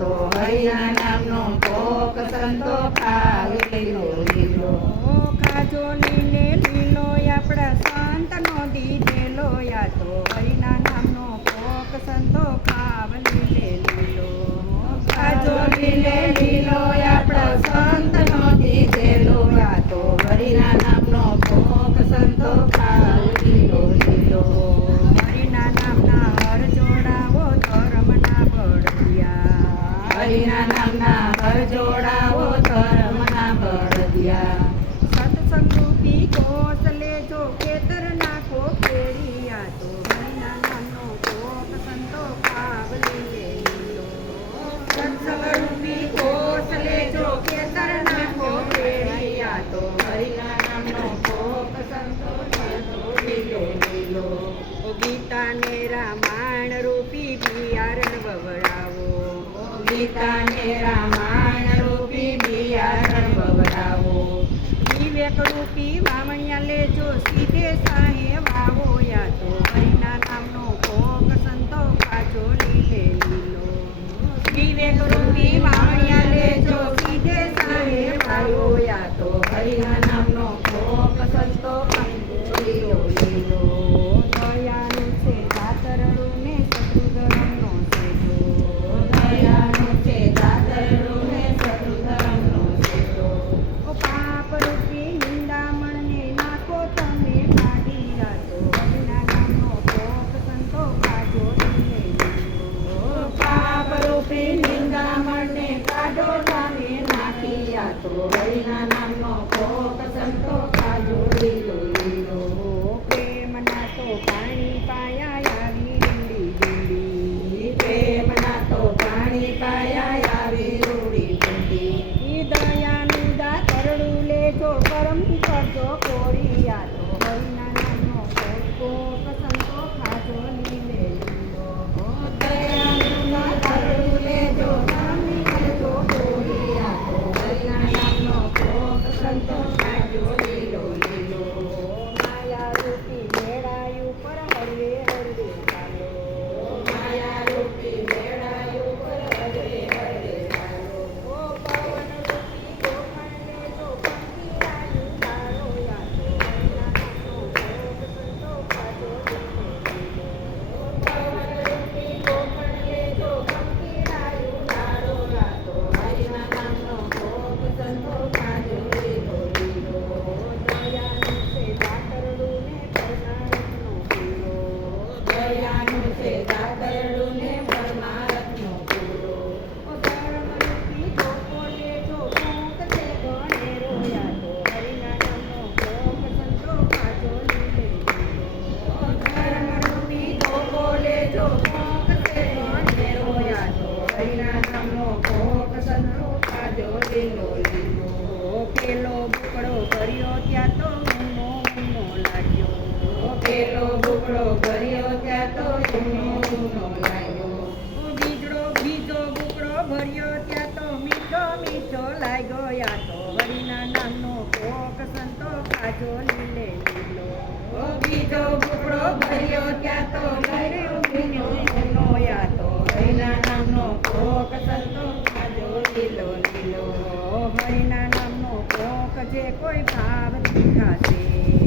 તો હરિના આપણા સંતનો દીધેલો યા તો હરિના નામનો કોક સંતો ખાવલે લીલો ખાજો તોરણની વાવણિયા લેજો સીધે તો ભોગ સંતો সহ্য করিয়া પેલો ભર્યો ત્યાં તો સુનો સુનો બીજો બુકડો ભર્યો ત્યાં તો મીઠો મીઠો લાગ્યો. યા વરીના નામનો કોક સંતો કાજો લીલે લીલો. બીજો બુકડો ભર્યો ત્યાં તો ભર્યો ભીનો ભીનો યા તો વરીના નામનો કોક સંતો કાજો લીલો નામનો કોક જે કોઈ ભાવ દેખાશે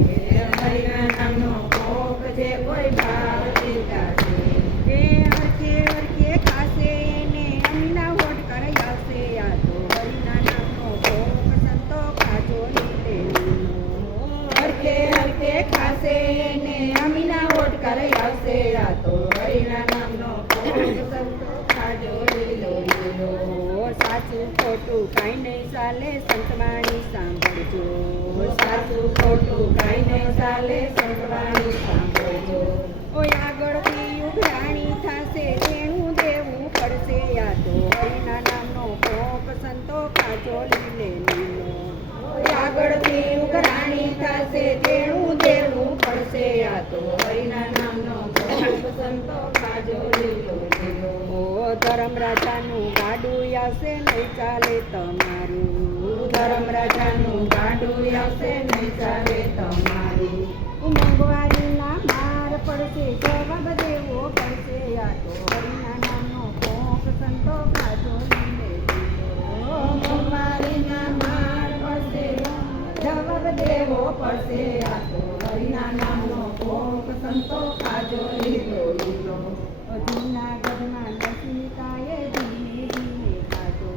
ચાલે સંતવાણી સાંભળજો. સાચું ખોટું કાંઈ ન ચાલે સંતવાણી સાંભળજો. ઓય આગળ પીયું રાણી થાશે તેણું દેવું પડશે યા તો હરિના નામનો કોક સંતો કાચો લીલે લીલો. આગળ પીયું રાણી થાશે તેણું દેવું પડશે યા તો હરિના નામનો કોક સંતો કાચો લીલો લીલો. ધરમ રાજાનું ગાડું યાસે નહીં ચાલે તમારું. ધર્મ રાજાનું ગાંડું આવશે નહીં ચાલે તમારી. મોંઘવારીના માર પડશે ધીમે ધીમે ખાધો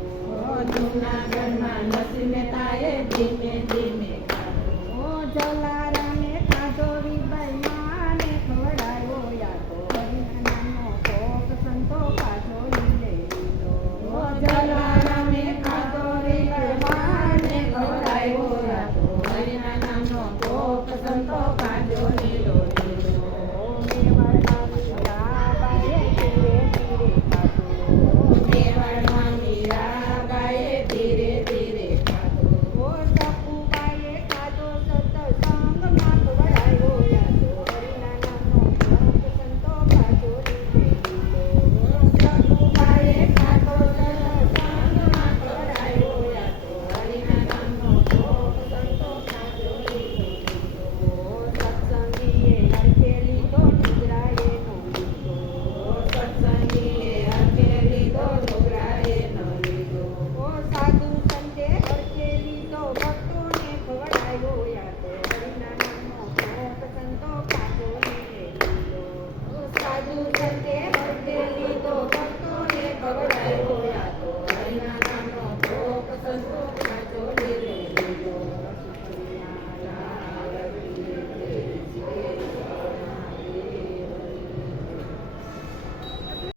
જૂનાગઢ नसीब में ताए दिन में दिन